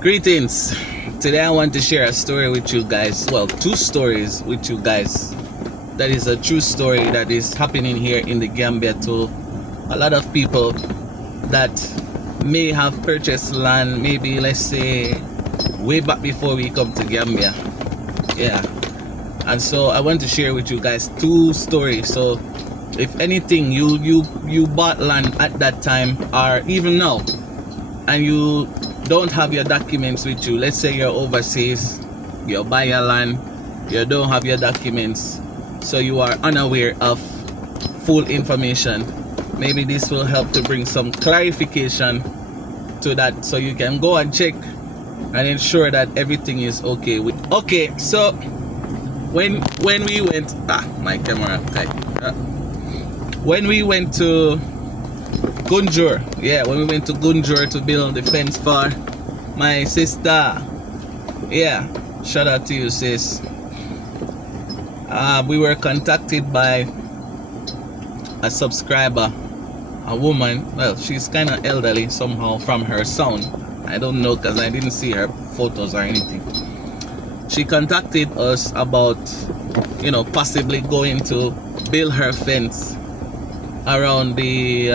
Greetings. Today I want to share a story with you guys. Well, two stories with you guys. That is a true story that is happening here in the Gambia to a lot of people that may have purchased land, maybe let's say way back before we come to Gambia. Yeah. And so I want to share with you guys two stories. So if anything, you bought land at that time or even now and you don't have your documents with you, let's say you're overseas, you buy your land, you don't have your documents, so you are unaware of full information, maybe this will help to bring some clarification to that, so you can go and check and ensure that everything is okay. Okay, so when we went my camera, okay, when we went to Gunjur, when we went to Gunjur to build the fence for my sister, shout out to you, sis. We were contacted by a subscriber, a woman. Well, she's kind of elderly somehow from her sound. I don't know because I didn't see her photos or anything. She contacted us about, possibly going to build her fence around the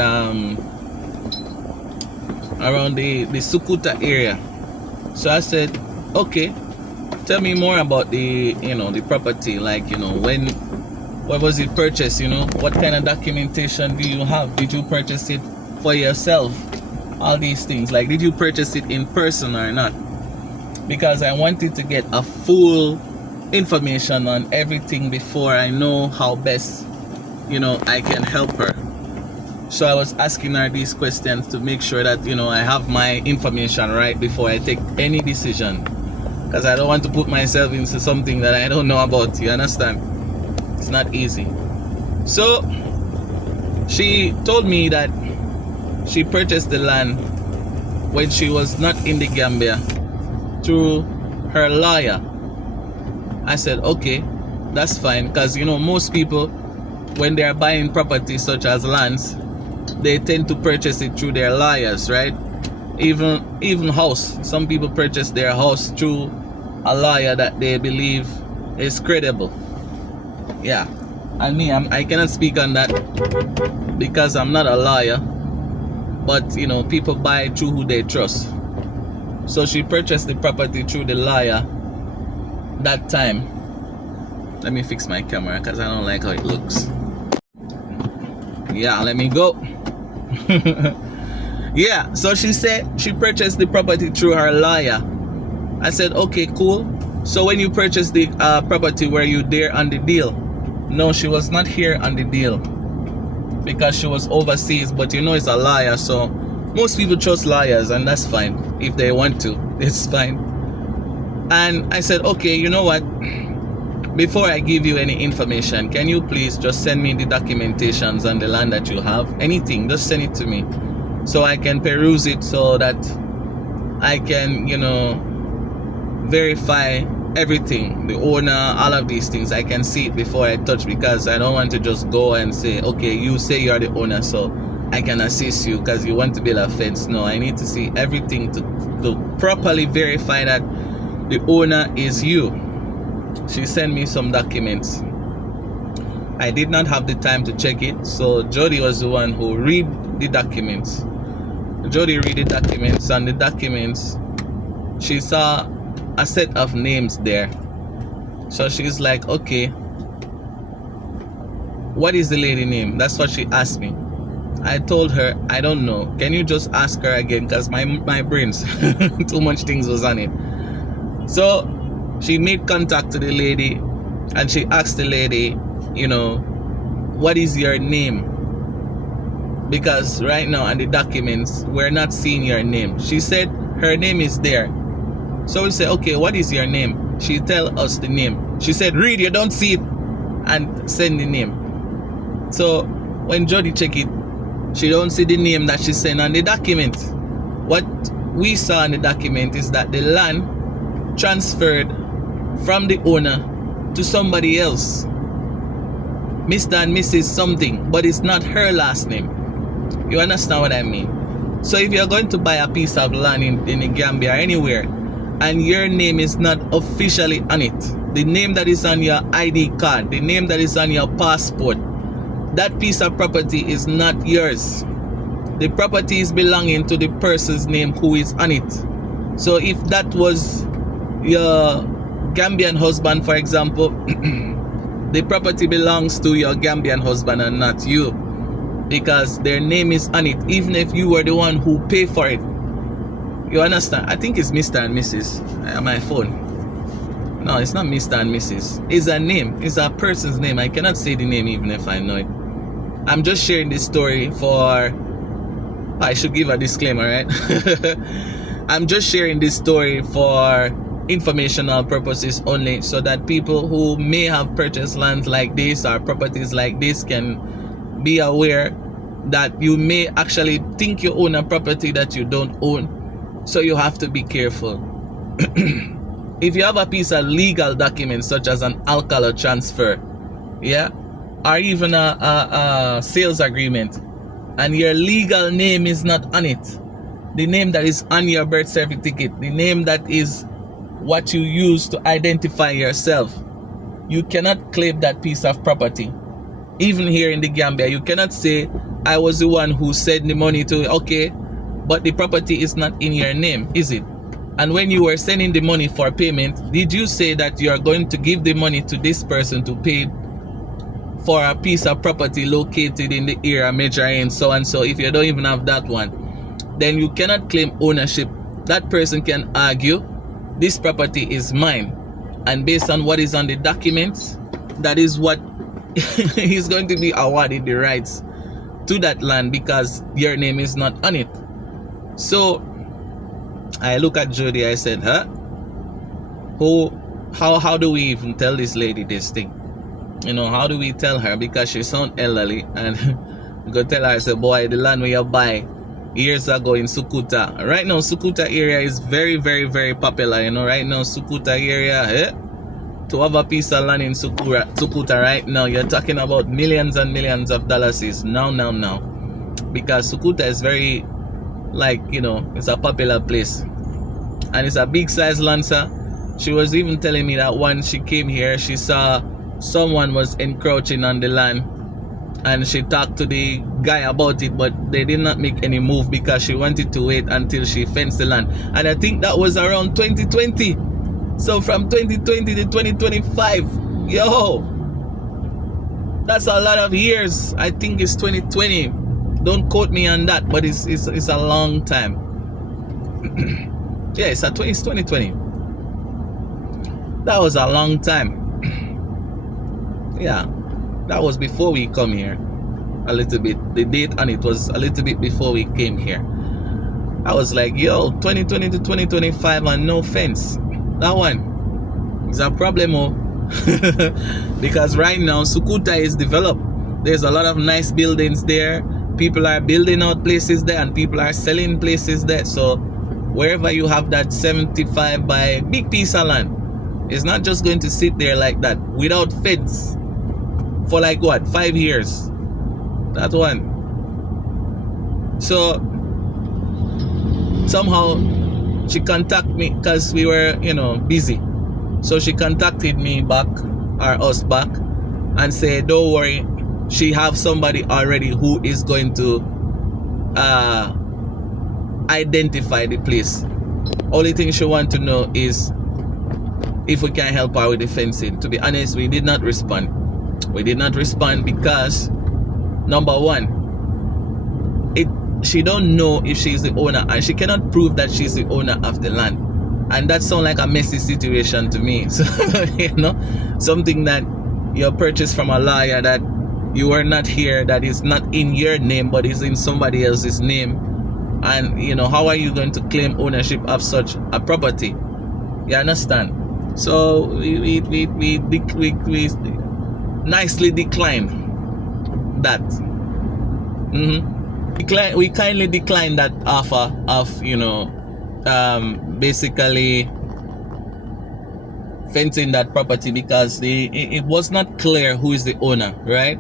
Sukuta area. So I said, okay, tell me more about the property, like what was it purchased, what kind of documentation do you have? Did you purchase it for yourself? All these things, like did you purchase it in person or not? Because I wanted to get a full information on everything before I know how best I can help her. So I was asking her these questions to make sure that I have my information right before I take any decision, because I don't want to put myself into something that I don't know about. You understand? It's not easy. So she told me that she purchased the land when she was not in the Gambia through her lawyer. I said, okay, that's fine, because most people, when they are buying property such as lands, they tend to purchase it through their lawyers, right? Even house, some people purchase their house through a lawyer that they believe is credible. And me, I cannot speak on that because I'm not a lawyer, but people buy through who they trust. So she purchased the property through the lawyer that time. Let me fix my camera because I don't like how it looks. Let me go. So she said she purchased the property through her lawyer. I said, okay, cool. So when you purchased the property, were you there on the deal? No, she was not here on the deal because she was overseas, but it's a lawyer, so most people trust lawyers, and that's fine. If they want to, it's fine. And I said, okay, you know what? Before I give you any information, can you please just send me the documentations on the land that you have? Anything, just send it to me so I can peruse it, so that I can, verify everything, the owner, all of these things. I can see it before I touch, because I don't want to just go and say, okay, you say you're the owner, so I can assist you because you want to build a fence. No, I need to see everything to properly verify that the owner is you. She sent me some documents. I did not have the time to check it, so Jody was the one who read the documents. Jody read the documents, and the documents, she saw a set of names there. So she's like, okay, what is the lady name? That's what she asked me. I told her, I don't know. Can you just ask her again? Because my brains, too much things was on it. So she made contact to the lady, and she asked the lady, what is your name? Because right now on the documents, we're not seeing your name. She said her name is there. So we say, okay, what is your name? She tell us the name. She said, read, you don't see it, and send the name. So when Jody check it, she don't see the name that she sent on the document. What we saw in the document is that the land transferred from the owner to somebody else, Mr. and Mrs. something, but it's not her last name. You understand what I mean? So if you're going to buy a piece of land in the Gambia or anywhere, and your name is not officially on it, the name that is on your ID card, the name that is on your passport, that piece of property is not yours. The property is belonging to the person's name who is on it. So if that was your Gambian husband, for example, the property belongs to your Gambian husband and not you, because their name is on it, even if you were the one who paid for it. You understand? I think it's Mr. and Mrs. on my phone. No, it's not Mr. and Mrs. It's a name. It's a person's name. I cannot say the name even if I know it. I'm just sharing this story for... I should give a disclaimer, right? I'm just sharing this story for informational purposes only, so that people who may have purchased lands like this or properties like this can be aware that you may actually think you own a property that you don't own. So you have to be careful. If you have a piece of legal document such as an alkalo transfer, yeah, or even a sales agreement, and your legal name is not on it, the name that is on your birth certificate, the name that is what you use to identify yourself, you cannot claim that piece of property. Even here in the Gambia, you cannot say, I was the one who sent the money to, okay, but the property is not in your name, is it? And when you were sending the money for payment, did you say that you are going to give the money to this person to pay for a piece of property located in the area measuring so and so? If you don't even have that one, then you cannot claim ownership. That person can argue, this property is mine, and based on what is on the documents, that is what he's going to be awarded the rights to that land, because your name is not on it. So I look at Jody, I said, huh? How do we even tell this lady this thing? You know, how do we tell her? Because she sounds elderly, and we go tell her, I said, boy, the land where you buy years ago in Sukuta. Right now, Sukuta area is very, very, very popular. You know, right now, Sukuta area, to have a piece of land in Sukuta right now, you're talking about millions and millions of dollars now. Because Sukuta is very, like, you know, it's a popular place. And it's a big size land, sir. She was even telling me that when she came here, she saw someone was encroaching on the land. And she talked to the guy about it, but they did not make any move because she wanted to wait until she fenced the land. And I think that was around 2020. So from 2020 to 2025, yo, that's a lot of years. I think it's 2020. Don't quote me on that, but it's a long time. Yeah, it's 2020. That was a long time. Yeah. That was before we come here, a little bit. The date on it was a little bit before we came here. I was like, yo, 2020 to 2025 and no fence. That one is a problem, oh. Because right now, Sukuta is developed. There's a lot of nice buildings there. People are building out places there, and people are selling places there. So wherever you have that 75 by big piece of land, it's not just going to sit there like that without fence. For like what, 5 years? That one. So somehow she contacted me because we were, you know, busy. So she contacted me back, or us back, and said, don't worry, she have somebody already who is going to identify the place. Only thing she want to know is if we can help her with the fencing. To be honest, we did not respond. We did not respond because, number one, she don't know if she's the owner, and she cannot prove that she's the owner of the land. And that sounds like a messy situation to me. So, you know, something that you purchased from a lawyer that you were not here, that is not in your name, but is in somebody else's name. And, you know, how are you going to claim ownership of such a property? You understand? So we nicely declined that. We kindly declined that offer of, you know, basically fencing that property, because it was not clear who is the owner, right?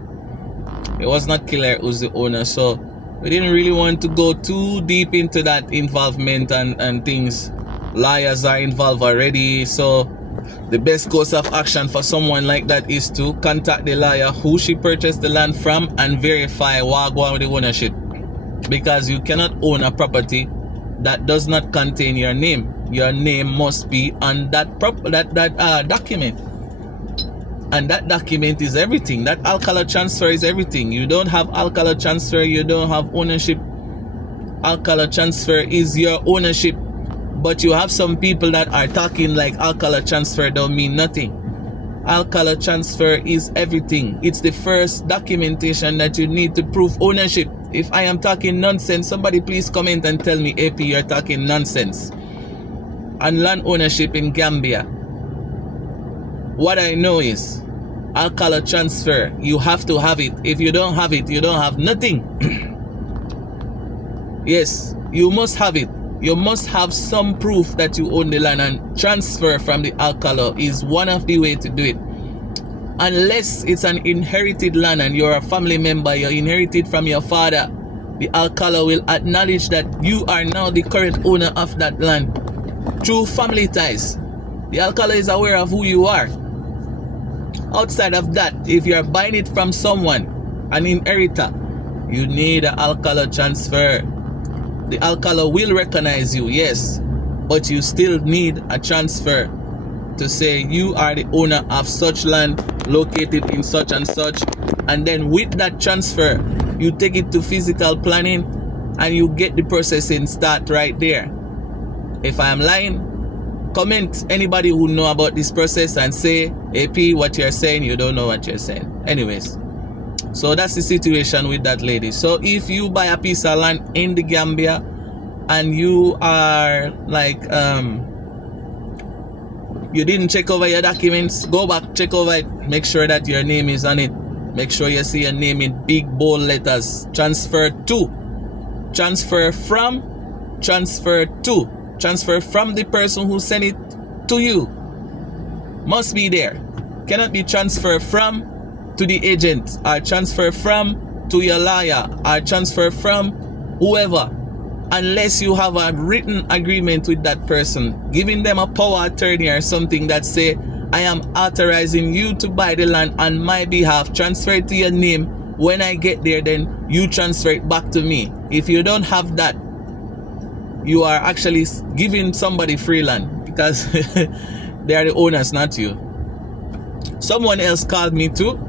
It was not clear who's the owner. So We didn't really want to go too deep into that involvement and things. Lawyers are involved already, so the best course of action for someone like that is to contact the lawyer who she purchased the land from and verify what go on with the ownership, because you cannot own a property that does not contain your name. Your name must be on that document, and that document is everything. That alkalo transfer is everything. You don't have alkalo transfer, you don't have ownership. Alkalo transfer is your ownership. But you have some people that are talking like alkalo transfer don't mean nothing. Alkalo transfer is everything. It's the first documentation that you need to prove ownership. If I am talking nonsense, somebody please comment and tell me, AP, you're talking nonsense. And land ownership in Gambia, what I know is alkalo transfer, you have to have it. If you don't have it, you don't have nothing. Yes, you must have it. You must have some proof that you own the land, and transfer from the alkalo is one of the way to do it. Unless it's an inherited land and you're a family member, you inherited from your father, the alkalo will acknowledge that you are now the current owner of that land through family ties. The alkalo is aware of who you are. Outside of that, if you're buying it from someone, an inheritor, you need an alkalo transfer. The alkalo will recognize you, yes, but you still need a transfer to say you are the owner of such land located in such and such. And then with that transfer, you take it to physical planning and you get the processing start right there. If I am lying, comment anybody who know about this process and say, AP, what you're saying, you don't know what you're saying. Anyways, so that's the situation with that lady. So if you buy a piece of land in the Gambia and you are like, you didn't check over your documents, go back, check over it, make sure that your name is on it. Make sure you see your name in big bold letters. Transfer to, transfer from, transfer to, transfer from the person who sent it to you. Must be there. Cannot be transferred from to the agent, or transfer from to your lawyer, or transfer from whoever, unless you have a written agreement with that person, giving them a power attorney or something that say, I am authorizing you to buy the land on my behalf, transfer it to your name. When I get there, then you transfer it back to me. If you don't have that, you are actually giving somebody free land, because they are the owners, not you. Someone else called me too.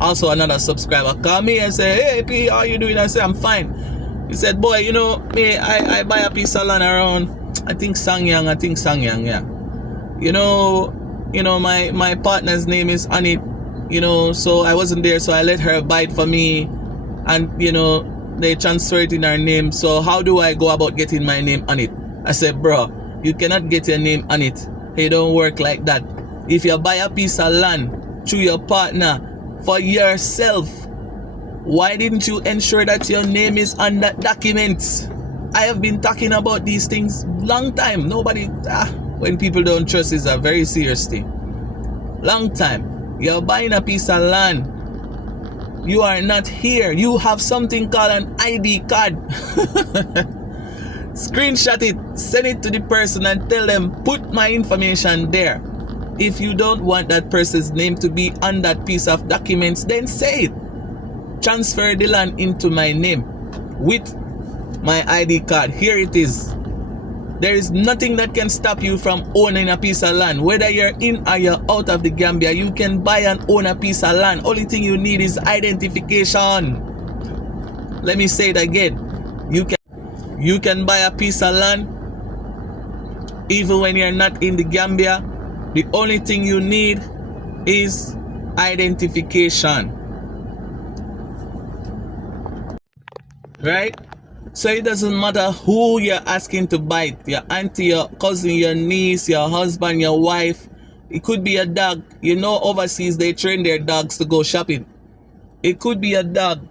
Also another subscriber called me and said, hey P, how you doing? I said, I'm fine. He said, boy, you know, me, I buy a piece of land around, I think Sangyang, yeah. You know, my partner's name is on it, you know, so I wasn't there, so I let her buy it for me, and, you know, they transfer it in her name. So how do I go about getting my name on it? I said, bro, you cannot get your name on it. It don't work like that. If you buy a piece of land through your partner for yourself, why didn't you ensure that your name is on that document? I have been talking about these things long time. Nobody, when people don't trust, is a very serious thing. Long time. You're buying a piece of land. You are not here. You have something called an ID card. Screenshot it, send it to the person and tell them, put my information there. If you don't want that person's name to be on that piece of documents, then say it. Transfer the land into my name with my ID card. Here it is. There is nothing that can stop you from owning a piece of land. Whether you're in or you're out of the Gambia, you can buy and own a piece of land. Only thing you need is identification. Let me say it again. You can buy a piece of land even when you're not in the Gambia. The only thing you need is identification. Right? So it doesn't matter who you're asking to buy it. Your auntie, your cousin, your niece, your husband, your wife. It could be a dog. You know, overseas they train their dogs to go shopping. It could be a dog.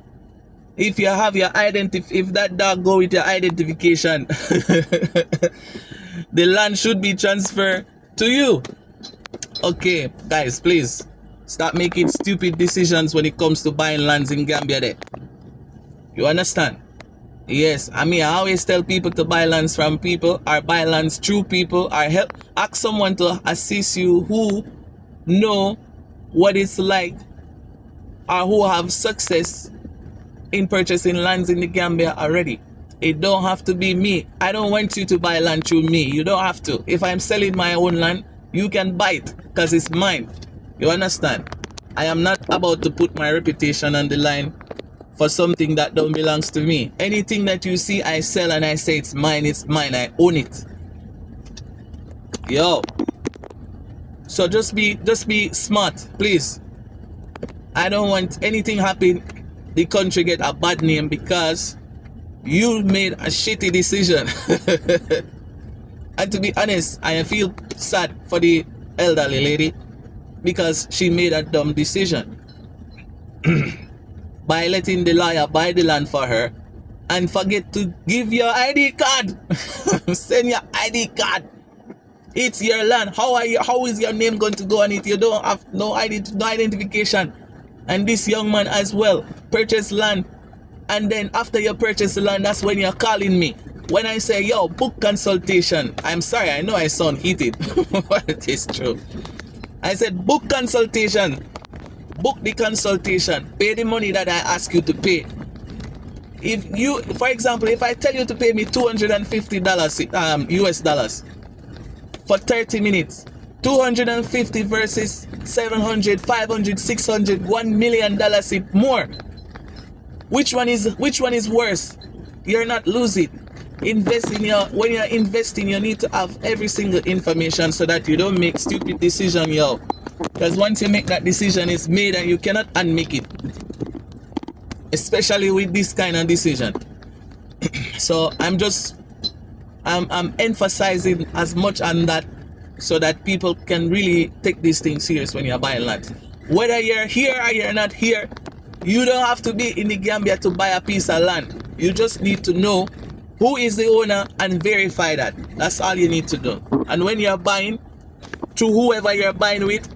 If you have your if that dog go with your identification, the land should be transferred to you. Okay, guys, please stop making stupid decisions when it comes to buying lands in Gambia there. You understand? Yes, I mean, I always tell people to buy lands from people, or buy lands through people, or ask someone to assist you who know what it's like, or who have success in purchasing lands in the Gambia already. It don't have to be me. I don't want you to buy land through me. You don't have to. If I'm selling my own land, you can buy it because it's mine. You understand? I am not about to put my reputation on the line for something that don't belongs to me. Anything that you see I sell and I say it's mine, I own it. Yo. So just be smart, please. I don't want anything happen, the country get a bad name because you made a shitty decision. And to be honest, I feel sad for the elderly lady because she made a dumb decision by letting the lawyer buy the land for her and forget to give your ID card. Send your ID card. It's your land. How is your name going to go on it? You don't have no ID, no identification. And this young man as well purchased land, and then after you purchase the land, that's when you're calling me. When I say, yo, book consultation, I'm sorry, I know I sound heated, but it is true. I said, book consultation. Book the consultation. Pay the money that I ask you to pay. If you, for example, if I tell you to pay me $250 US dollars for 30 minutes, 250 versus 700, 500, 600, $1 million more. Which one is worse? You're not losing. When you're investing, you need to have every single information so that you don't make stupid decision, yo. Because once you make that decision, it's made and you cannot unmake it. Especially with this kind of decision. So I'm emphasizing as much on that so that people can really take these things serious when you're buying land. Whether you're here or you're not here, you don't have to be in the Gambia to buy a piece of land. You just need to know who is the owner and verify that. That's all you need to do. And when you're buying, to whoever you're buying with,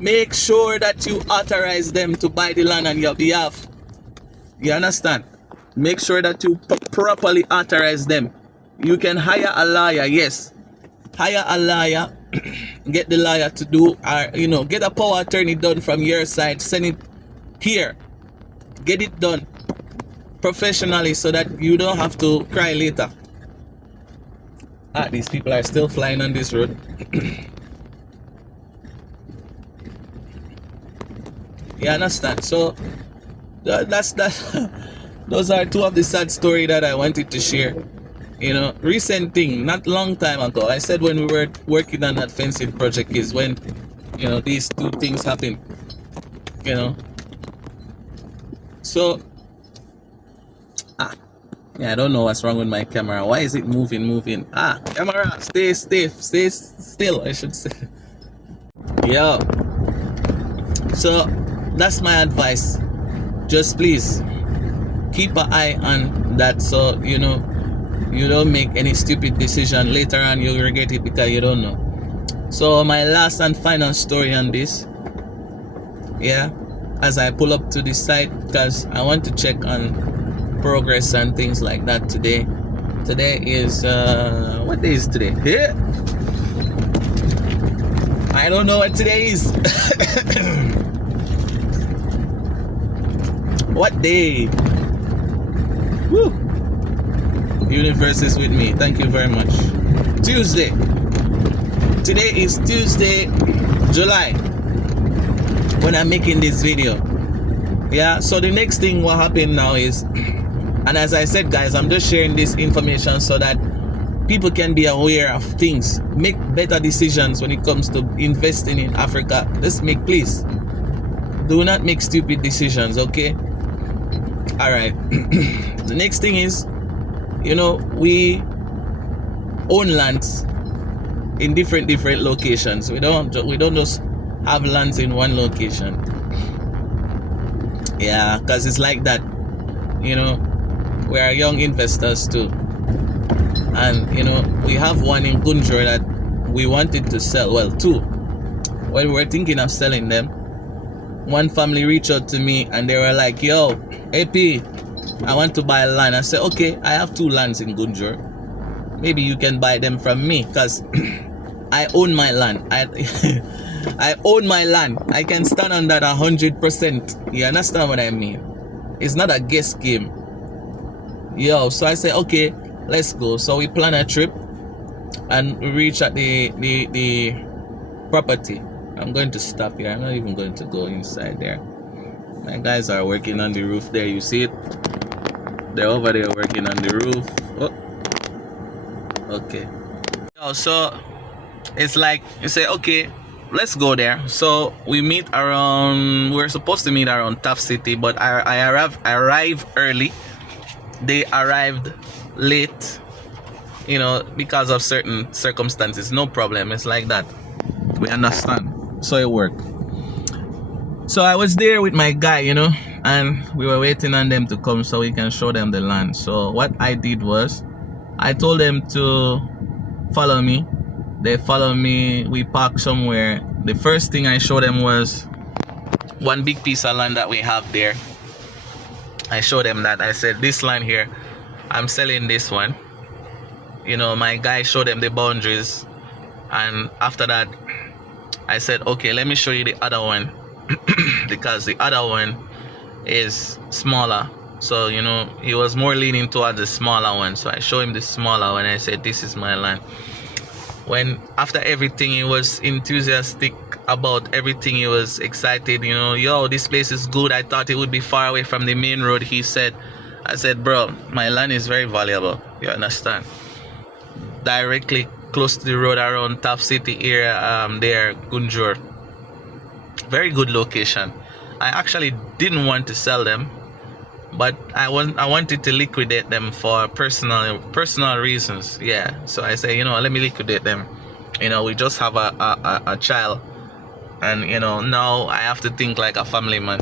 make sure that you authorize them to buy the land on your behalf. You understand? Make sure that you properly authorize them. You can hire a lawyer, yes. Hire a lawyer, get the lawyer to do, get a power attorney done from your side, send it here. Get it done professionally so that you don't have to cry later. These people are still flying on this road. You understand? So that's those are two of the sad story that I wanted to share. Recent thing, not long time ago. I said when we were working on that fencing project is when, these two things happen. So, I don't know what's wrong with my camera. Why is it moving? Camera, stay still, I should say. Yo. So, that's my advice. Just please keep an eye on that so you don't make any stupid decision later on. You'll regret it because you don't know. So my last and final story on this, as I pull up to this site, because I want to check on progress and things like that today. Today is what day is today? I don't know what today is. What day? Woo! Universe is with me. Thank you very much. Tuesday. Today is Tuesday, July, when I'm making this video. So the next thing what happened now is, and as I said, guys, I'm just sharing this information so that people can be aware of things, make better decisions when it comes to investing in Africa. Please do not make stupid decisions, okay? All right. The next thing is, we own lands in different locations. We don't just have lands in one location. Because it's like that. We are young investors too, and we have one in Gunjur that we wanted to sell. Well, two. When we were thinking of selling them, one family reached out to me and they were like, yo, AP, I want to buy land. I said, okay, I have 2 lands in Gunjur. Maybe you can buy them from me, because I own my land. I own my land. I can stand on that 100%. You understand what I mean? It's not a guess game. Yo, so I said, okay, let's go. So we plan a trip and we reach at the property. I'm going to stop here. I'm not even going to go inside there. My guys are working on the roof there. You see it? They're over there working on the roof. Oh, okay. So it's like you say, okay, let's go there. So we meet around. We're supposed to meet around Tough City, but I arrived early. They arrived late, you know, because of certain circumstances. No problem. It's like that. We understand. So it worked. So I was there with my guy, you know, and we were waiting on them to come so we can show them the land. So what I did was, I told them to follow me. They followed me. We parked somewhere. The first thing I showed them was one big piece of land that we have there. I showed them that. I said, this land here, I'm selling this one. You know, my guy showed them the boundaries. And after that, I said, okay, let me show you the other one. Because the other one is smaller. So, you know, he was more leaning towards the smaller one. So I showed him the smaller one. I said, this is my land. When after everything, he was enthusiastic about everything. He was excited, you know, yo, this place is good. I thought it would be far away from the main road. He said, I said, bro, my land is very valuable. You understand? Directly close to the road around Tough City area, there, Gunjur. Very good location. I actually didn't want to sell them, but I wanted to liquidate them for personal reasons. Yeah, so I say, you know, let me liquidate them. You know, we just have a child, and you know, now I have to think like a family man.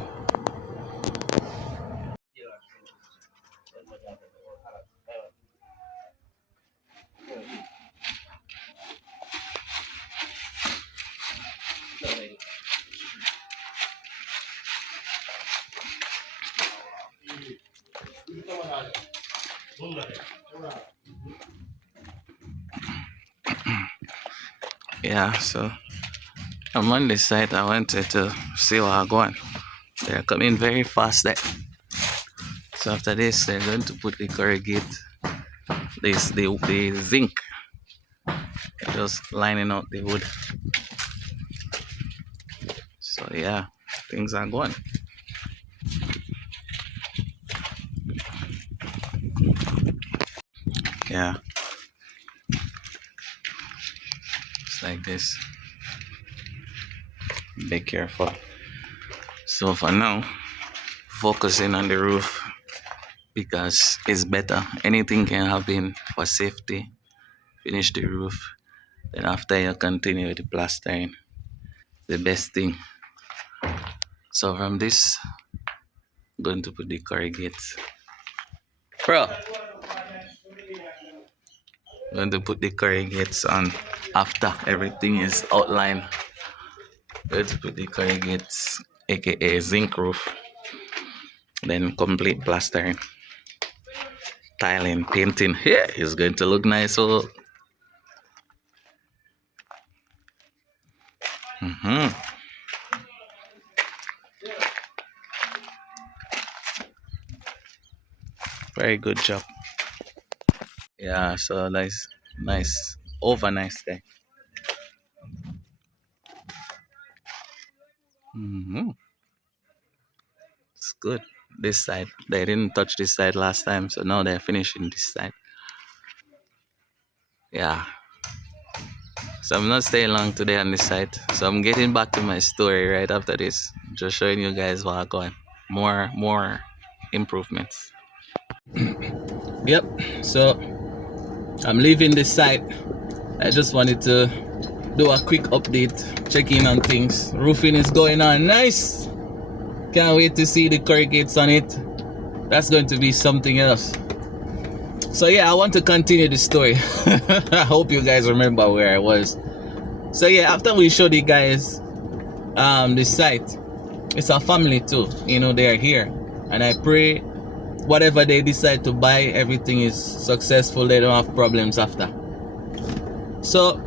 Yeah, so I'm on this side. I wanted to see what I'm going. They're coming very fast there. So after this, they're going to put the corrugate, the zinc, just lining out the wood. So yeah, things are going. Yeah, it's like this. Be careful. So for now, focusing on the roof, because it's better. Anything can happen for safety. Finish the roof, then after you continue with the plastering. The best thing. So from this, I'm going to put the corrugates. Bro, I'm going to put the corrugates on after everything is outlined. I'm going to put the corrugates, aka zinc roof, then complete plastering, tiling, painting. Yeah, it's going to look nice. So very good job. Yeah, so nice, over nice guy. It's good. This side, they didn't touch this side last time, so now they're finishing this side. Yeah. So I'm not staying long today on this side. So I'm getting back to my story right after this. Just showing you guys what I'm going. More improvements. Yep. So I'm leaving this site. I just wanted to do a quick update, check in on things. Roofing is going on nice. Can't wait to see the corrugates on it. That's going to be something else. So yeah, I want to continue the story. I hope you guys remember where I was. So yeah, after we showed you guys the site, it's a family too. You know, they are here, and I pray whatever they decide to buy, everything is successful. They don't have problems after. So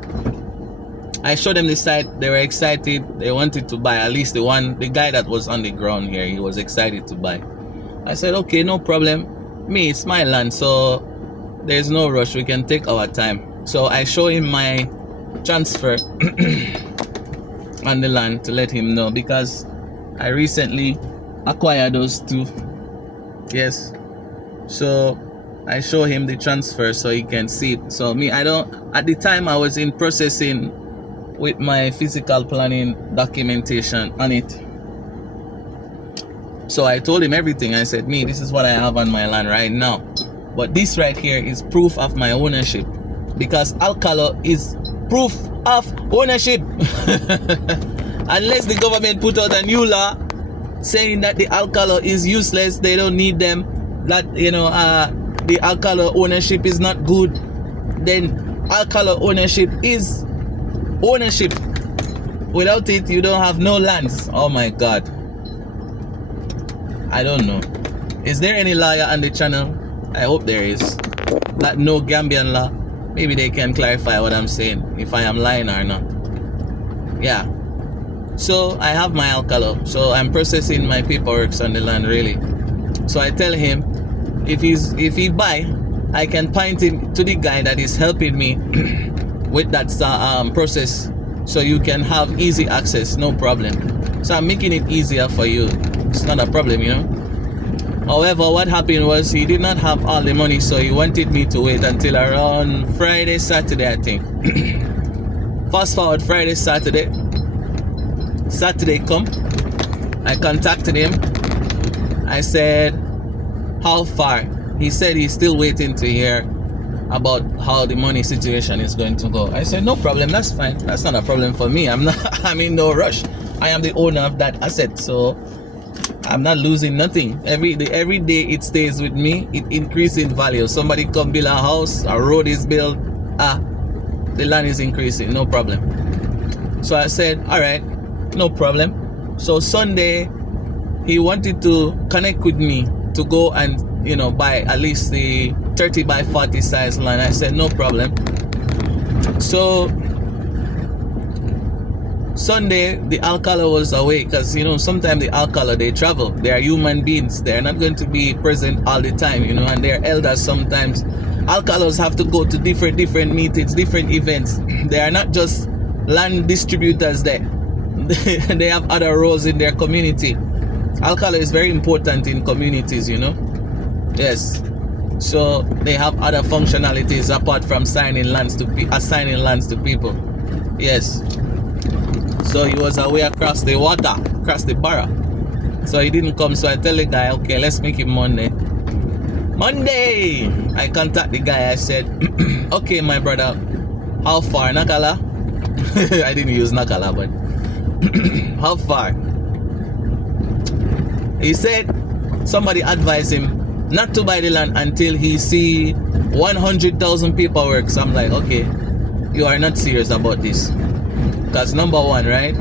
I showed them the site. They were excited. They wanted to buy. At least the guy that was on the ground here, he was excited to buy. I said, okay, no problem. Me, it's my land, so there's no rush. We can take our time. So I show him my transfer on the land to let him know, because I recently acquired those two. Yes. So I show him the transfer so he can see it. So me, at the time I was in processing with my physical planning documentation on it. So I told him everything. I said, me, this is what I have on my land right now. But this right here is proof of my ownership, because alkalo is proof of ownership. Unless the government put out a new law saying that the alkalo is useless, they don't need them, that the alkalo ownership is not good, then alkalo ownership is ownership. Without it, you don't have no lands. Oh my God. I don't know. Is there any lawyer on the channel? I hope there is. That no Gambian law. Maybe they can clarify what I'm saying, if I am lying or not. Yeah. So I have my alkalo. So I'm processing my paperwork on the land, really. So I tell him, if he buy, I can point him to the guy that is helping me with that process, so you can have easy access, no problem. So I'm making it easier for you. It's not a problem, However, what happened was he did not have all the money, so he wanted me to wait until around Friday, Saturday, I think. Fast forward Friday, Saturday come, I contacted him. I said, how far? He said he's still waiting to hear about how the money situation is going to go. I said, no problem, that's fine. That's not a problem for me. I'm in no rush. I am the owner of that asset, so I'm not losing nothing. Every day it stays with me, it increases in value. Somebody come build a house, a road is built, the land is increasing, no problem. So I said, all right, no problem. So Sunday, he wanted to connect with me to go and buy at least the 30 by 40 size land. I said, no problem. So Sunday, the alkalo was away, because sometimes the alkalo, they travel. They are human beings. They are not going to be present all the time, and they're elders sometimes. Alkalos have to go to different meetings, different events. They are not just land distributors there. They have other roles in their community. Alkalo is very important in communities, Yes. So they have other functionalities apart from assigning lands to people. Yes. So he was away across the water, across the barra. So he didn't come. So I tell the guy, okay, let's make it Monday. I contact the guy. I said, okay, my brother, how far? Nakala? I didn't use Nakala, but how far? He said somebody advised him not to buy the land until he see 100,000 paperwork. So I'm like, okay, you are not serious about this. Because number one, right?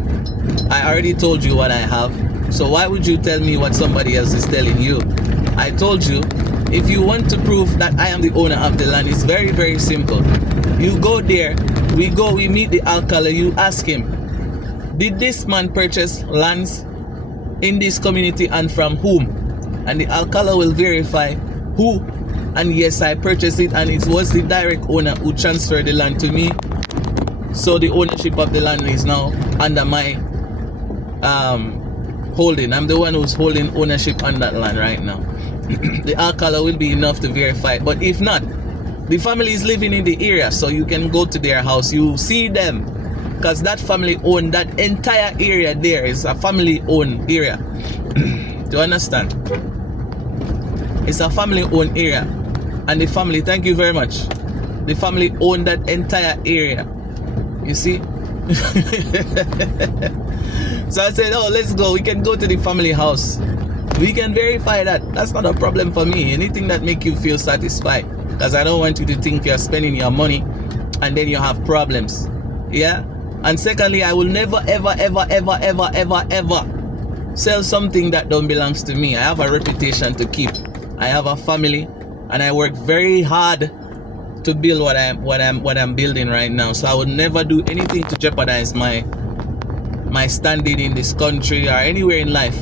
I already told you what I have. So why would you tell me what somebody else is telling you? I told you, if you want to prove that I am the owner of the land, it's very, very simple. You go there, we meet the alkalo, you ask him, did this man purchase lands in this community and from whom? And the alkalo will verify who, and yes, I purchased it, and it was the direct owner who transferred the land to me. So the ownership of the land is now under my holding. I'm the one who's holding ownership on that land right now. The alkalo will be enough to verify. But if not, the family is living in the area, so you can go to their house, you see them, because that family owned that entire area. There is a family owned area. Do you understand? It's a family owned area, and the family, thank you very much, the family owned that entire area. You see? So I said, oh, let's go. We can go to the family house. We can verify that. That's not a problem for me. Anything that make you feel satisfied. Because I don't want you to think you're spending your money and then you have problems. Yeah? And secondly, I will never, ever, ever, ever, ever, ever, ever sell something that don't belongs to me. I have a reputation to keep. I have a family, and I work very hard to build what I'm building right now. So I would never do anything to jeopardize my standing in this country or anywhere in life,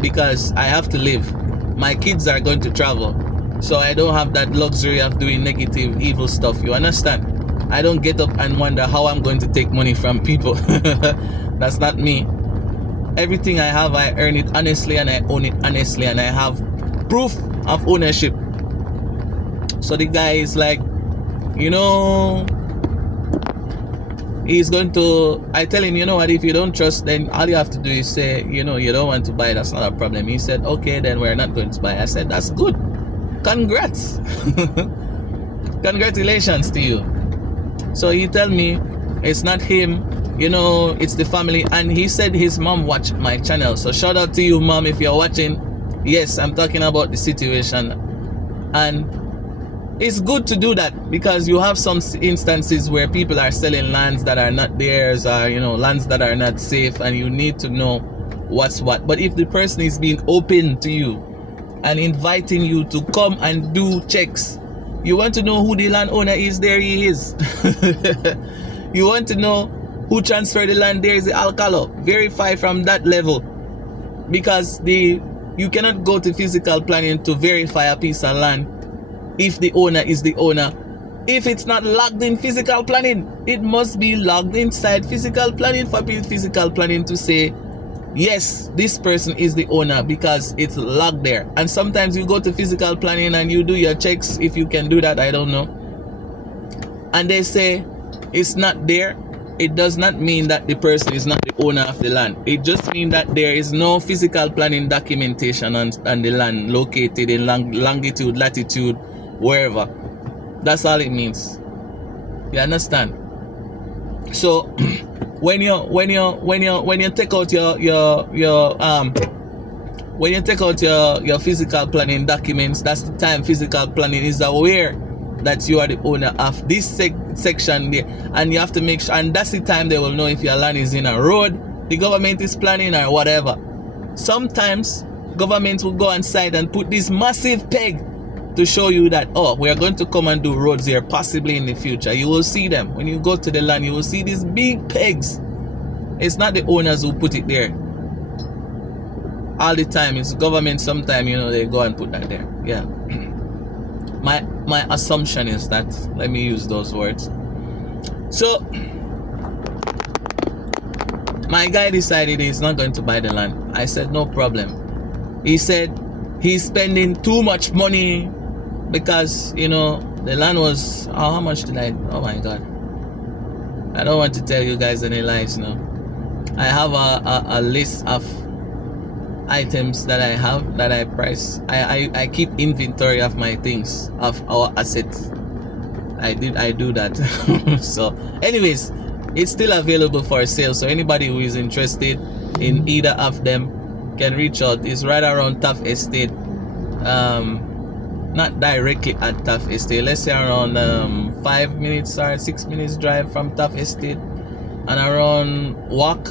because I have to live. My kids are going to travel, so I don't have that luxury of doing negative, evil stuff. You understand? I don't get up and wonder how I'm going to take money from people. That's not me. Everything I have, I earn it honestly, and I own it honestly, and I have proof of ownership. So the guy is like, you know, he's going to, I tell him, you know what, if you don't trust, then all you have to do is say, you know, you don't want to buy, that's not a problem. He said, okay, then we're not going to buy. I said, that's good. Congrats. Congratulations to you. So he tell me it's not him, you know, it's the family. And he said his mom watched my channel. So shout out to you, mom, if you're watching. Yes, I'm talking about the situation. And it's good to do that, because you have some instances where people are selling lands that are not theirs, or, you know, lands that are not safe, and you need to know what's what. But if the person is being open to you and inviting you to come and do checks, you want to know who the landowner is, there he is. You want to know who transferred the land, there is the alkalo. Verify from that level, because you cannot go to physical planning to verify a piece of land if the owner is the owner. If it's not logged in physical planning, it must be logged inside physical planning for physical planning to say, yes, this person is the owner, because it's logged there. And sometimes you go to physical planning and you do your checks, if you can do that, I don't know, and they say it's not there. It does not mean that the person is not the owner of the land. It just means that there is no physical planning documentation on the land located in longitude, latitude, wherever. That's all it means. You understand? So when you take out your physical planning documents, that's the time physical planning is aware that you are the owner of this section there, and you have to make sure, and that's the time they will know if your land is in a road the government is planning or whatever. Sometimes governments will go on site and put this massive peg to show you that, oh, we are going to come and do roads here possibly in the future. You will see them when you go to the land. You will see these big pegs. It's not the owners who put it there all the time. It's government. Sometimes, you know, they go and put that there. Yeah. My assumption is that, let me use those words. So my guy decided he's not going to buy the land. I said, no problem. He said he's spending too much money because, you know, the land was, oh, how much did I, oh my god, I don't want to tell you guys any lies now. I have a list of items that I have that I price. I keep inventory of my things, of our assets. I do that. So anyways, it's still available for sale, so anybody who is interested in either of them can reach out. It's right around Tough Estate, not directly at Tough Estate, let's say around 5 minutes or 6 minutes drive from Tough Estate, and around walk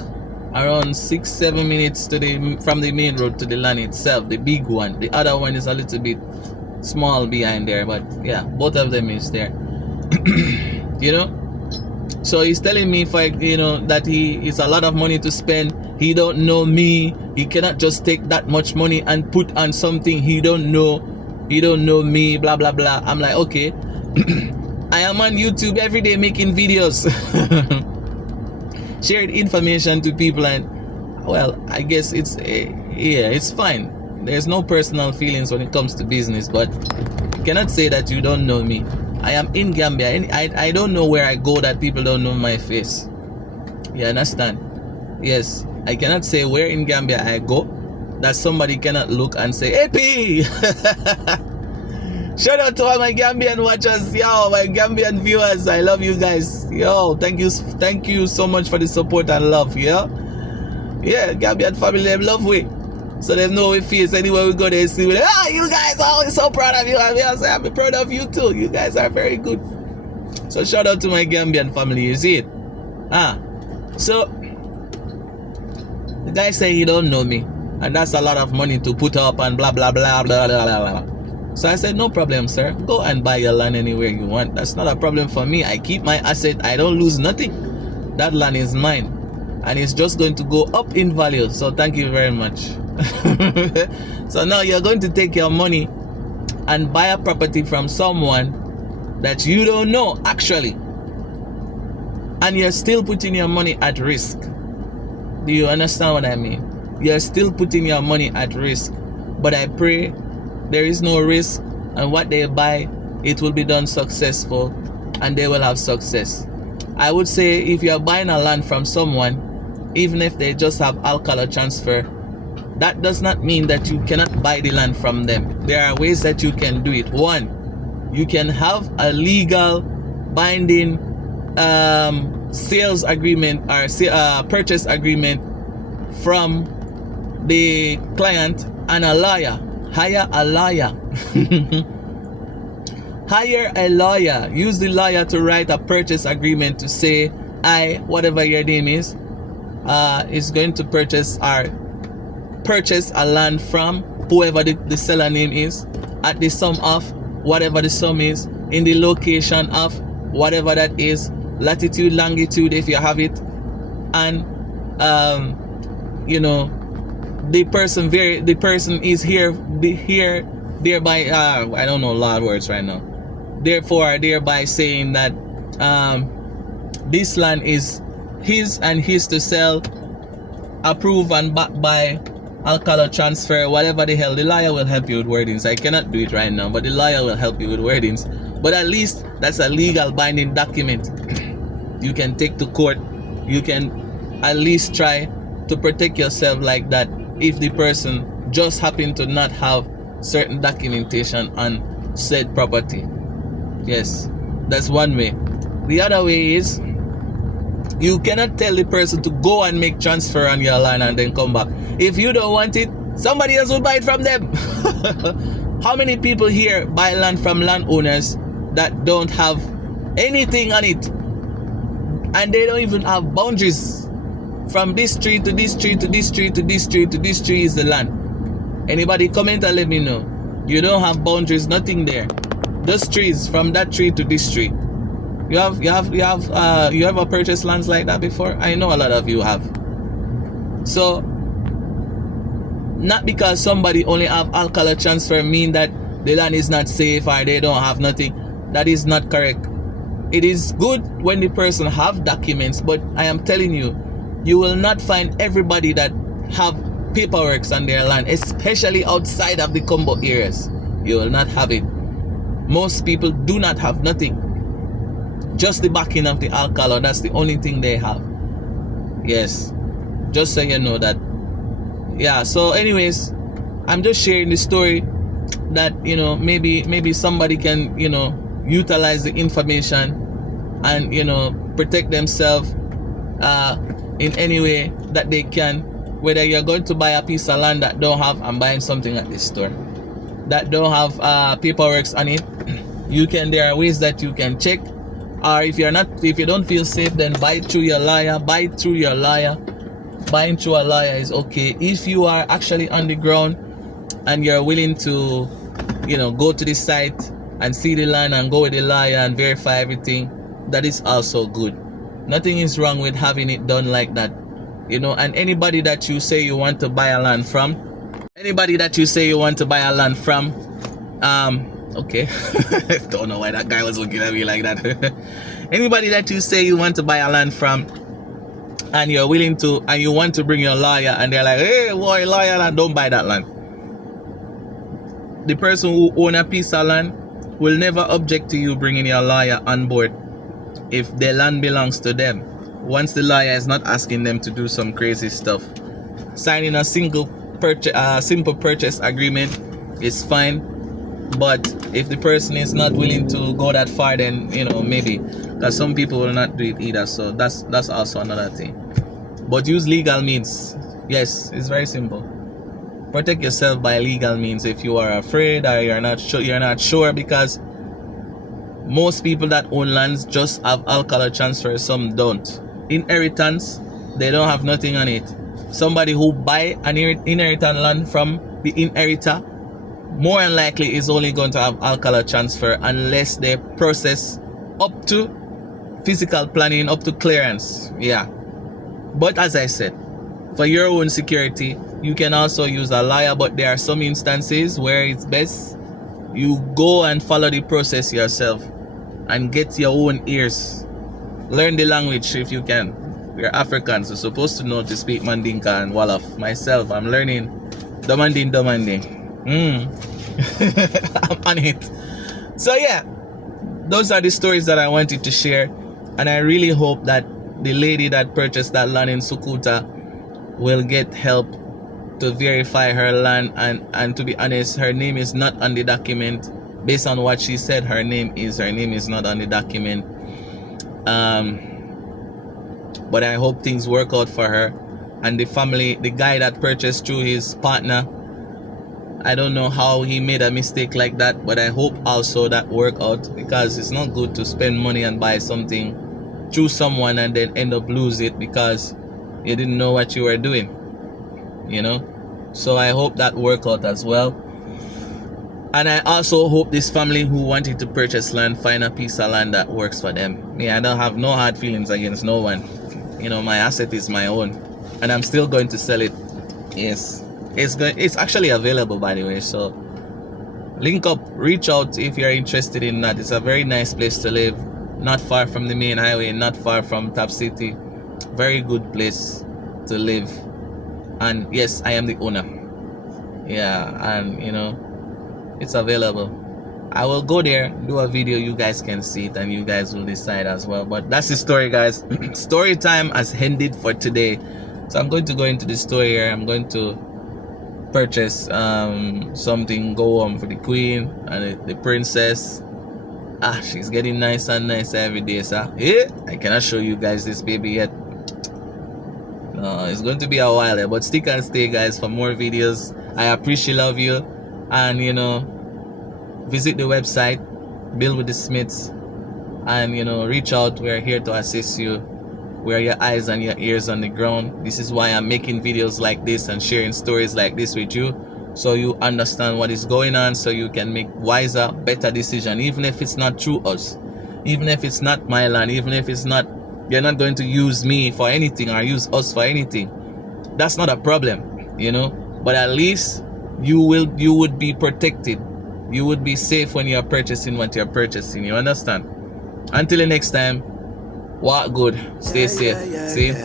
around 6-7 minutes to from the main road to the land itself, the big one. The other one is a little bit small behind there, but yeah, both of them is there. You know, so he's telling me, for, you know, that it's a lot of money to spend. He don't know me. He cannot just take that much money and put on something he don't know. He don't know me, blah blah blah. I'm like, okay. I am on YouTube every day making videos. Shared information to people, and well, I guess it's yeah, it's fine. There's no personal feelings when it comes to business, but you cannot say that you don't know me. I am in Gambia, and I don't know where I go that people don't know my face. You understand? Yes, I cannot say where in Gambia I go that somebody cannot look and say, hey P. Shout out to all my Gambian watchers, yo, my Gambian viewers. I love you guys, yo. Thank you so much for the support and love, yeah. Yeah, Gambian family, they love we. So there's no way face anywhere we go, they see, you guys are always so proud of you. I'm proud of you too. You guys are very good. So shout out to my Gambian family, you see it? So the guy say he don't know me, and that's a lot of money to put up and blah blah blah blah blah blah blah. So I said, no problem, sir. Go and buy your land anywhere you want. That's not a problem for me. I keep my asset. I don't lose nothing. That land is mine. And it's just going to go up in value. So thank you very much. So now you're going to take your money and buy a property from someone that you don't know, actually. And you're still putting your money at risk. Do you understand what I mean? You're still putting your money at risk. But I pray there is no risk, and what they buy, it will be done successful, and they will have success. I would say if you're buying a land from someone, even if they just have alkalo transfer, that does not mean that you cannot buy the land from them. There are ways that you can do it. One, you can have a legal binding sales agreement or purchase agreement from the client and a lawyer. Hire a lawyer. Hire a lawyer. Use the lawyer to write a purchase agreement to say, whatever your name is going to purchase a land from whoever the seller name is at the sum of whatever the sum is, in the location of whatever that is, latitude, longitude if you have it, and the person is here thereby I don't know a lot of words right now, thereby saying that this land is his and his to sell, approved and backed by alkalo transfer, whatever the hell. The lawyer will help you with wordings. I cannot do it right now, but the lawyer will help you with wordings. But at least that's a legal binding document you can take to court. You can at least try to protect yourself like that if the person just happened to not have certain documentation on said property. Yes, that's one way. The other way is you cannot tell the person to go and make transfer on your land and then come back. If you don't want it, somebody else will buy it from them. How many people here buy land from landowners that don't have anything on it, and they don't even have boundaries? From this tree to this tree to this tree to this tree to this tree is the land. Anybody comment and let me know. You don't have boundaries, nothing there. Just trees from that tree to this tree. You ever purchased lands like that before? I know a lot of you have. So not because somebody only have alkalo transfer mean that the land is not safe or they don't have nothing. That is not correct. It is good when the person have documents, but I am telling you, you will not find everybody that have paperwork on their land, especially outside of the combo areas. You will not have it. Most people do not have nothing. Just the backing of the alkalo, that's the only thing they have. Yes, just so you know that. Yeah, so anyways, I'm just sharing the story that, maybe somebody can, utilize the information and, protect themselves in any way that they can. Whether you're going to buy a piece of land that don't have, I'm buying something at this store that don't have paperwork on it, there are ways that you can check. Or if you don't feel safe, then buy it through your lawyer. Buying through a lawyer is okay. If you are actually on the ground and you're willing to, go to the site and see the land and go with the lawyer and verify everything, that is also good. Nothing is wrong with having it done like that. And anybody that you say you want to buy a land from, okay. Don't know why that guy was looking at me like that. Anybody that you say you want to buy a land from, and you're willing to, and you want to bring your lawyer, and they're like, hey, boy, lawyer land, don't buy that land. The person who own a piece of land will never object to you bringing your lawyer on board if the land belongs to them. Once the lawyer is not asking them to do some crazy stuff. Signing a simple purchase agreement is fine. But if the person is not willing to go that far, then maybe, because some people will not do it either. So that's also another thing. But use legal means. Yes, it's very simple. Protect yourself by legal means. If you are afraid or you're not sure, because most people that own lands just have alkalo transfer, some don't. Inheritance, they don't have nothing on it. Somebody who buy an inheritance land from the inheritor, more than likely is only going to have alkalo transfer unless they process up to physical planning, up to clearance. Yeah. But as I said, for your own security, you can also use a lawyer, but there are some instances where it's best you go and follow the process yourself and get your own ears. Learn the language if you can. We're Africans, we're supposed to know to speak Mandinka and Wolof. Myself, I'm learning Domandin. I'm on it. So yeah, those are the stories that I wanted to share, and I really hope that the lady that purchased that land in Sukuta will get help to verify her land, and to be honest, her name is not on the document. Based on what she said, her name is not on the document. But I hope things work out for her and the family. The guy that purchased through his partner, I don't know how he made a mistake like that, but I hope also that work out, because it's not good to spend money and buy something through someone and then end up lose it because you didn't know what you were doing, you know. So I hope that work out as well. And I also hope this family who wanted to purchase land find a piece of land that works for them. Me, I don't have no hard feelings against no one. You know, my asset is my own, and I'm still going to sell it. Yes, it's actually available, by the way. So link up, reach out if you're interested in that. It's a very nice place to live, not far from the main highway, not far from Top City. Very good place to live. And yes, I am the owner. Yeah, and you know, it's available. I will go there, do a video, you guys can see it, and you guys will decide as well. But that's the story, guys. Story time has ended for today. So I'm going to go into the store here. I'm going to purchase something, go home for the queen and the princess. She's getting nicer and nicer every day, sir. Yeah, I cannot show you guys this baby yet. No, it's going to be a while, but stick and stay, guys, for more videos. I appreciate love you, and you know, visit the website Build with the Smiths, and you know, reach out. We're here to assist you. We're your eyes and your ears on the ground. This is why I'm making videos like this and sharing stories like this with you, so you understand what is going on, so you can make wiser, better decision, even if it's not through us, even if it's not my land, even if it's not, you're not going to use me for anything or use us for anything. That's not a problem, you know. But at least you would be protected. You would be safe when you're purchasing what you're purchasing. You understand? Until the next time, walk good, stay safe. See?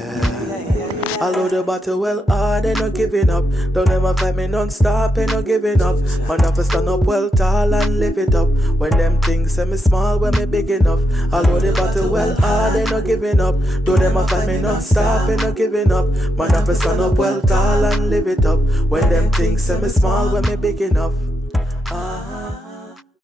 I load the battle well hard, ain't no giving up. Don't ever fight me non-stop, ain't no giving up. Man, have to stand up well tall and live it up. When them things say me small, when me big enough. I load the battle well hard, ain't no giving up. Don't ever fight me non-stop, ain't no giving up. Man, have to stand up well tall and live it up. When them things say me small, when me big enough.